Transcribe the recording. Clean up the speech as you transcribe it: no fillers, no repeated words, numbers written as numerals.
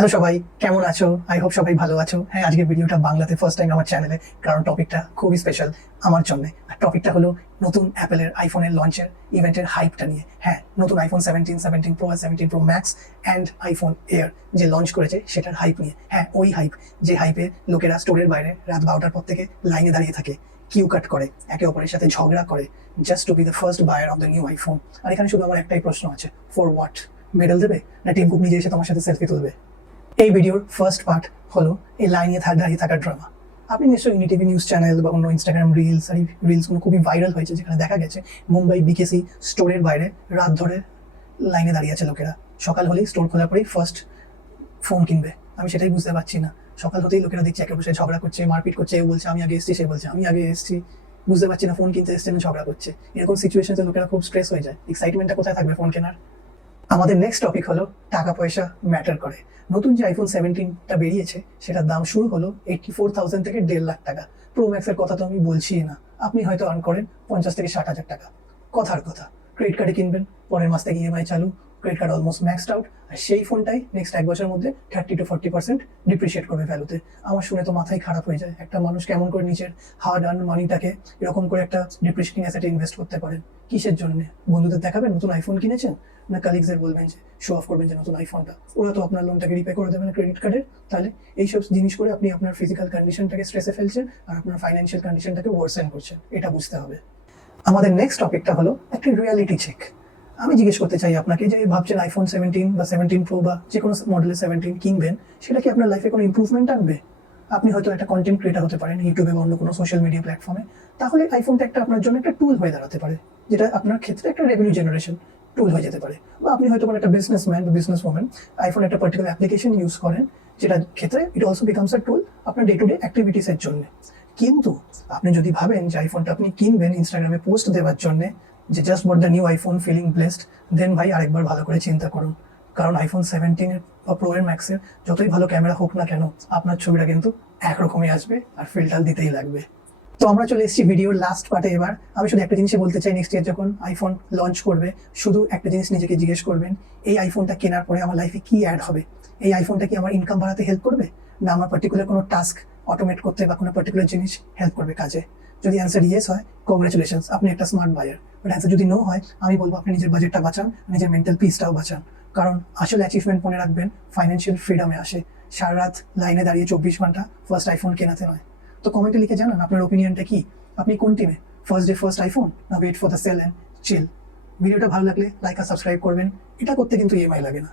Hello সবাই, কেমন আছো? আই হোপ সবাই ভালো আছো। হ্যাঁ, আজকের ভিডিওটা বাংলাতে ফার্স্ট টাইম আমার চ্যানেলে, কারণ টপিকটা খুবই স্পেশাল আমার জন্য। আর টপিকটা হলো নতুন অ্যাপেলের আইফোনের লঞ্চের ইভেন্টের হাইপটা নিয়ে। হ্যাঁ, নতুন আইফোন 17, 17 প্রো আর 17 pro max and iPhone air যে লঞ্চ করেছে সেটার হাইপ নিয়ে। হ্যাঁ, ওই হাইপ, যে হাইপে লোকেরা স্টোরের বাইরে রাত 12টার পর থেকে লাইনে দাঁড়িয়ে থাকে, কিউ কাট করে, একে অপরের সাথে ঝগড়া করে, just to be the first buyer of the new iPhone. আর এখানে শুধু আমার একটাই প্রশ্ন আছে, ফর হোয়াট? মেডেল দেবে, না টিম কুক নিজে এসে তোমার সাথে সেলফি তুলবে? এই ভিডিওর ফার্স্ট পার্ট হলো এই লাইনে দাঁড়িয়ে থাকার ড্রামা। আপনি নিশ্চয়ই ইউনিটিভি নিউজ চ্যানেল বা অন্য ইনস্টাগ্রাম রিলস, আর এই রিলসগুলো খুবই ভাইরাল হয়েছে, যেখানে দেখা গেছে মুম্বাই বিকেসি স্টোরের বাইরে রাত ধরে লাইনে দাঁড়িয়ে আছে লোকেরা। সকাল হলেই স্টোর খোলার পরেই ফার্স্ট ফোন কিনবে। আমি সেটাই বুঝতে পারছি না, সকাল হতেই লোকেরা দেখছে একে বসে ঝগড়া করছে, মারপিট করছে, এ বলছে আমি আগে এসেছি, সে বলছে আমি আগে এসেছি। বুঝতে পারছি না ফোন কিনতে এসছে না ঝগড়া করছে। এরকম সিচুয়েশনে লোকেরা খুব স্ট্রেস হয়ে যায়। এক্সাইটমেন্টটা কোথায় থাকবে ফোন কেনার? আমাদের নেক্সট টপিক হলো টাকা পয়সা ম্যাটার করে। নতুন যে আইফোন 17টা বেরিয়েছে সেটার দাম শুরু হলো 84,000 থেকে 1.5 লাখ টাকা। প্রো ম্যাক্সের কথা তো আমি বলছি না, আপনি হয়তো আর্ন করেন 50 থেকে 60 হাজার টাকা। কথার কথা, ক্রেডিট কার্ডে কিনবেন, পরের মাস থেকে ইএমআই চালু, credit card almost maxed out, আর সেই ফোনটাই নেক্সট এক বছরের মধ্যে 30 to 40% ডিপ্রিশিয়েট করবে ভ্যালুতে। আমার শুনে তো মাথায় খারাপ হয়ে যায়, একটা মানুষ কেমন করে নিজের হার্ড আর্ন মানিটাকে এরকম করে একটা ডিপ্রিশিয়েটিং অ্যাসেটে ইনভেস্ট করতে পারেন? কিসের জন্য? বন্ধুদের দেখাবেন নতুন আইফোন কিনেছেন, না কালিগসদের বলবেন যে শো অফ করবেন যে নতুন আইফোনটা? ওরা তো আপনার লোনটাকে রিপে করে দেবেন ক্রেডিট কার্ডের। তাহলে এইসব জিনিস করে আপনি আপনার ফিজিক্যাল কন্ডিশনটাকে স্ট্রেসে ফেলছেন আর আপনার ফাইন্যান্সিয়াল কন্ডিশনটাকে ওয়ার্সেন করছেন, এটা বুঝতে হবে। আমাদের নেক্সট টপিকটা হলো একটা রিয়ালিটি চেক। আমি জিজ্ঞেস করতে চাই আপনাকে, যে ভাবছেন আইফোন 17 বা 17 প্রো বা যে কোনো মডেলের 17 কিনবেন, সেটা কি আপনার লাইফে কোনো ইম্প্রুভমেন্ট আনবে? আপনি হয়তো একটা কন্টেন্ট ক্রিয়েটার হতে পারেন ইউটিউবে বা অন্য কোনো সোশ্যাল মিডিয়া প্ল্যাটফর্মে, তাহলে আইফোনটা একটা আপনার জন্য একটা টুল হয়ে দাঁড়াতে পারে, যেটা আপনার ক্ষেত্রে একটা রেভিনিউ জেনারেশন টুল হয়ে যেতে পারে। বা আপনি হয়তো কোনো একটা বিজনেসম্যান বা বিজনেস ওম্যান, আইফোন একটা পার্টিকুলার অ্যাপ্লিকেশন ইউজ করেন, যেটার ক্ষেত্রে ইট অলসো বিকামস আ টুল আপনার ডে টু ডে অ্যাক্টিভিটিসের জন্য। কিন্তু আপনি যদি ভাবেন যে আইফোনটা আপনি কিনবেন ইনস্টাগ্রামে পোস্ট দেওয়ার জন্য, যে just bought the new iPhone feeling blessed, then ভাই আরেকবার ভালো করে চিন্তা করুন। কারণ আইফোন 17 বা প্রো এর ম্যাক্সের যতই ভালো ক্যামেরা হোক না কেন, আপনার ছবিটা কিন্তু একরকমই আসবে আর ফিল্টার দিতেই লাগবে। তো আমরা চলে এসেছি ভিডিওর লাস্ট পার্টে। এবার আমি শুধু একটা জিনিসই বলতে চাই, নেক্সট ইয়ার যখন আইফোন লঞ্চ করবে, শুধু একটা জিনিস নিজেকে জিজ্ঞেস করবেন, এই আইফোনটা কেনার পরে আমার লাইফে কি অ্যাড হবে? এই আইফোনটা কি আমার ইনকাম বাড়াতে হেল্প করবে, না আমার পার্টিকুলার কোনো টাস্ক অটোমেট করতে বা কোনো পার্টিকুলার জিনিস হেল্প করবে কাজে? যদি অ্যান্সার ইয়েস হয়, কংগ্রেচুলেশনস, আপনি একটা স্মার্ট বায়ার। বাট অ্যান্সার যদি নো হয়, আমি বলবো আপনি নিজের বাজেটটা বাঁচান, নিজের মেন্টাল পিসটাও বাঁচান। কারণ আসলে অ্যাচিভমেন্ট মনে রাখবেন ফাইন্যান্সিয়াল ফ্রিডমে আসে, সারা রাত লাইনে দাঁড়িয়ে 24 ঘন্টা ফার্স্ট আইফোন কেনাতে নয়। তো কমেন্টে লিখে জানান আপনার ওপিনিয়নটা কি। আপনি কোন টিমে, ফার্স্ট ডে ফার্স্ট আইফোন, না wait for the sale and chill? ভিডিওটা ভালো লাগলে লাইক আর সাবস্ক্রাইব করবেন, এটা করতে কিন্তু ইএমআই লাগে না।